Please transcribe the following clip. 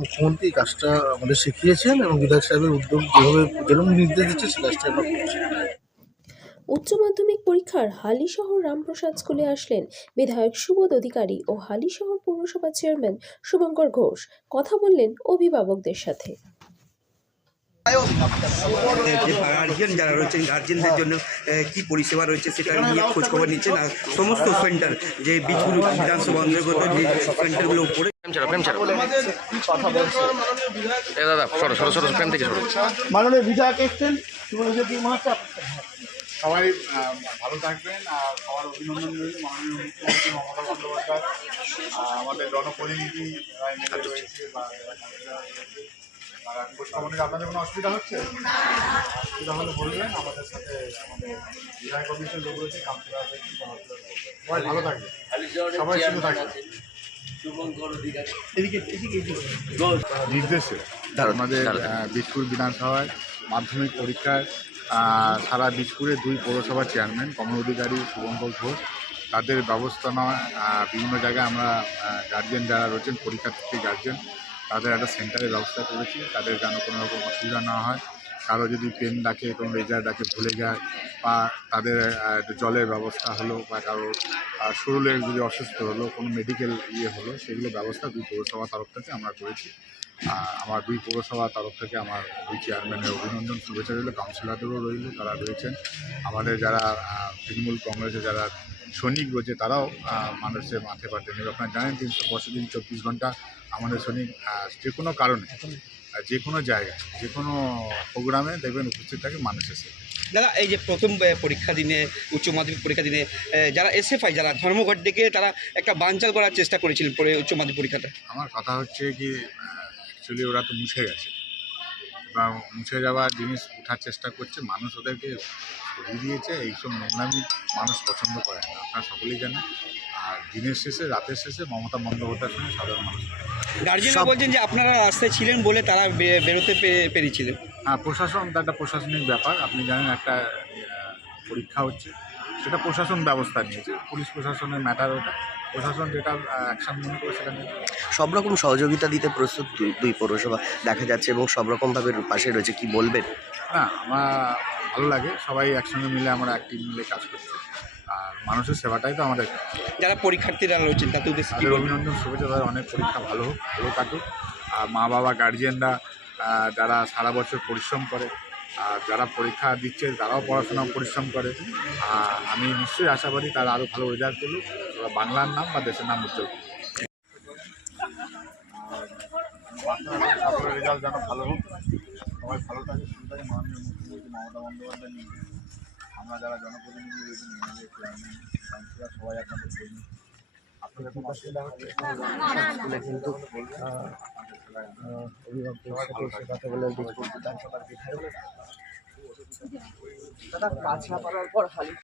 মুখ্যমন্ত্রী এই কাজটা আমাদের শিখিয়েছেন এবং বিধায়ক সাহেবের উদ্যোগ যেভাবে যেরকম নির্দেশ দিচ্ছে সেই কাজটা আমরা করছি। উচ্চ মাধ্যমিক পরীক্ষার হালিশহর রামপ্রসাদ স্কুলে আসলেন বিধায়ক সুবোধ অধিকারী ও হালিশহর পৌরসভা চেয়ারম্যান শুভঙ্কর ঘোষ। কথা বললেন অভিভাবকদের সাথে। যে গার্জিয়ান যারা রয়েছেন গার্জিয়ানদের জন্য আহ, কি পরিষেবা রয়েছে সেটা নিয়ে খোঁজ খবর নিচ্ছেন আর সমস্ত সেন্টার যে বীজগুলো বিধানসভা অন্তর্গত যে সেন্টারগুলো উপরে প্রেম ছাড়ো প্রেম ছাড়ো। এ দাদা সরো সরো সরো প্রেম থেকে সরো। মাননীয় বিধায়ক এসছেন সবাই ভালো থাকবেন আর সবার অভিনন্দন রইল মাননীয় মুখ্যমন্ত্রী মমতা বন্দ্যোপাধ্যায় আমাদের জনপ্রতিনিধি রয়েছে বা যারা কাউন্সিলর রয়েছে খোঁজখবর আপনাদের কোনো অসুবিধা হচ্ছে? অসুবিধা হলে বলবেন আমাদের সাথে আমাদের বিধায়ক অফিসের লোক রয়েছে কাউন্সিলর রয়েছে সবাই ভালো থাকবে সবাই সুস্থ থাকবে নির্দেশে আমাদের আহ, বিধানসভায় মাধ্যমিক পরীক্ষায় সারা বীজপুরে দুই পৌরসভার চেয়ারম্যান কমল অধিকারী শুভঙ্কর ঘোষ। তাদের ব্যবস্থা নেওয়া বিভিন্ন জায়গায় আমরা গার্জেন যারা রয়েছেন পরীক্ষার্থী গার্জেন তাদের একটা সেন্টারের ব্যবস্থা করেছি। তাদের যেন কোনো রকম অসুবিধা না হয়। কারও যদি পেন ডাকে কোনো রেজার ডাকে ভুলে যায় বা তাদের জলের ব্যবস্থা হলো বা কারও আহ, শরীরে যদি অসুস্থ হলো কোনো মেডিকেল ইয়ে হলো সেগুলো ব্যবস্থা দুই পৌরসভার তরফ থেকে আমরা করেছি। আমার দুই পৌরসভার তরফ থেকে আমার দুই চেয়ারম্যানের অভিনন্দন শুভেচ্ছা রইল কাউন্সিলরদেরও রইল তারা রয়েছেন। আমাদের যারা তৃণমূল কংগ্রেসে যারা সৈনিক রয়েছে তারাও মানুষের মাঠে পাঠে নেবে আপনারা জানেন তিনশো পঁয়ষট্টি দিন চব্বিশ ঘণ্টা আমাদের সৈনিক যে কোনো কারণে যে কোনো জায়গায় যে কোনো প্রোগ্রামে দেখবেন উপস্থিত থাকে মানুষের সাথে দাদা এই যে প্রথম পরীক্ষা দিনে উচ্চ মাধ্যমিক পরীক্ষা দিনে যারা এসএফআই যারা ধর্মঘট ডেকে তারা একটা বানচাল করার চেষ্টা করেছিলেন পরে উচ্চ মাধ্যমিক পরীক্ষাটা? আমার কথা হচ্ছে কি অ্যাকচুয়ালি ওরা তো মুছে গেছে। বা মুছে যাওয়ার জিনিস ওঠার চেষ্টা করছে মানুষ ওদেরকে সরিয়ে দিয়েছে এইসব নোংরামি মানুষ পছন্দ করে না আপনারা সকলেই জানেন। আর দিনের শেষে রাতের শেষে মমতা বন্দ্যোপাধ্যায়ের সঙ্গে সাধারণ মানুষ গার্জিয়ানরা বলছেন যে আপনারা রাস্তায় ছিলেন বলে তারা বেরোতে পেরেছিলেন। হ্যাঁ প্রশাসন তো একটা প্রশাসনিক ব্যাপার। আপনি জানেন একটা পরীক্ষা হচ্ছে। সেটা প্রশাসন ব্যবস্থা নিয়েছে পুলিশ প্রশাসনের ম্যাটার ওটা। প্রশাসন যেটা অ্যাকশন মনে করে সেটা নিয়ে সব রকম সহযোগিতা দিতে প্রস্তুত দুই- দুই পৌরসভা দেখা যাচ্ছে এবং সব রকমভাবে পাশে রয়েছে কি বলবেন? না আমার ভালো লাগে সবাই একসঙ্গে মিলে আমরা এক টিম মিলে কাজ করছি। আর মানুষের সেবাটাই তো আমাদের যারা পরীক্ষার্থীরা রয়েছেন তাদের উদ্দেশ্যে কি অভিনন্দন শুভেচ্ছা তাদের অনেক পরীক্ষা ভালো হোক ভালো কাটুক। আর মা বাবা গার্জিয়ানরা যারা সারা বছর পরিশ্রম করে আর যারা পরীক্ষা দিচ্ছে তারাও পড়াশোনা পরিশ্রম করে। আর আমি নিশ্চয়ই আশাবাদী তারা আরও ভালো রেজাল্ট করুক। বাংলার নাম বা দেশের নাম উজ্জ্বল রেজাল্ট যেন ভালো হোক সবাই ভালো থাকে সুস্থ থাকে মাননীয় মুখ্যমন্ত্রী মমতা বন্দ্যোপাধ্যায় নিয়ে আমরা যারা জনপ্রতিনিধি কাউন্সিলর সবাই আপনাদের কর্মী। আপনাদের কোনো অসুবিধা হচ্ছে? স্কুলে কিন্তু অভিভাবকদের সাথে এসে কথা বলে বিধানসভার বিধায়ক দাদা কাছড়াপাড়ার পর হালি।